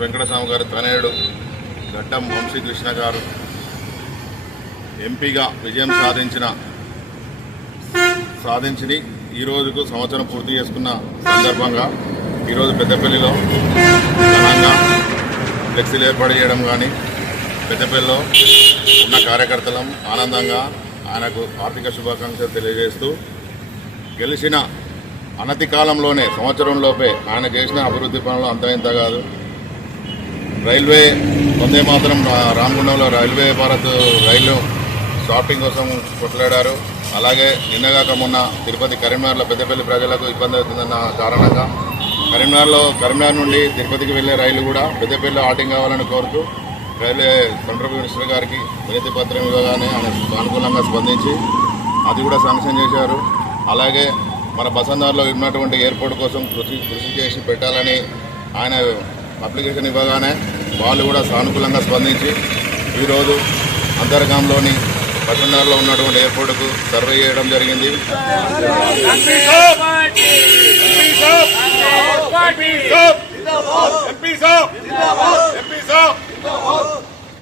వెంకటస్వామి గారు తనయుడు గడ్డం వంశీకృష్ణ గారు ఎంపీగా విజయం సాధించి ఈ రోజుకు సంవత్సరం పూర్తి చేసుకున్న సందర్భంగా ఈరోజు పెద్దపల్లిలో ఘనంగా ఫ్లెక్సీలు ఏర్పాటు చేయడం కానీ పెద్దపల్లిలో ఉన్న కార్యకర్తలం ఆనందంగా ఆయనకు ఆర్థిక శుభాకాంక్షలు తెలియజేస్తూ గెలిచిన అనతి కాలంలోనే సంవత్సరంలోపే ఆయన చేసిన అభివృద్ధి పనులు అంత ఇంత కాదు. రైల్వే వందే మాత్రం రామగుండంలో రైల్వే భారత్ రైలు షాపింగ్ కోసం కొట్లాడారు. అలాగే నిన్నగాక మొన్న తిరుపతి కరీంనగర్లో పెద్దపల్లి ప్రజలకు ఇబ్బంది అవుతుందన్న కారణంగా కరీంనగర్ నుండి తిరుపతికి వెళ్లే రైలు కూడా పెద్దపల్లిలో ఆటింగ్ కావాలని కోరుతూ రైల్వే సెంట్రల్ మినిస్టర్ గారికి వినతి పత్రం ఇవ్వగానే ఆయన సానుకూలంగా స్పందించి అది కూడా శాంక్షన్ చేశారు. అలాగే మన బసందార్లో ఉన్నటువంటి ఎయిర్పోర్ట్ కోసం కృషి చేసి పెట్టాలని ఆయన అప్లికేషన్ ఇవ్వగానే వాళ్ళు కూడా సానుకూలంగా స్పందించి ఈరోజు అంతర్గాంలోని బసందార్లో ఉన్నటువంటి ఎయిర్పోర్టుకు సర్వే చేయడం జరిగింది. MP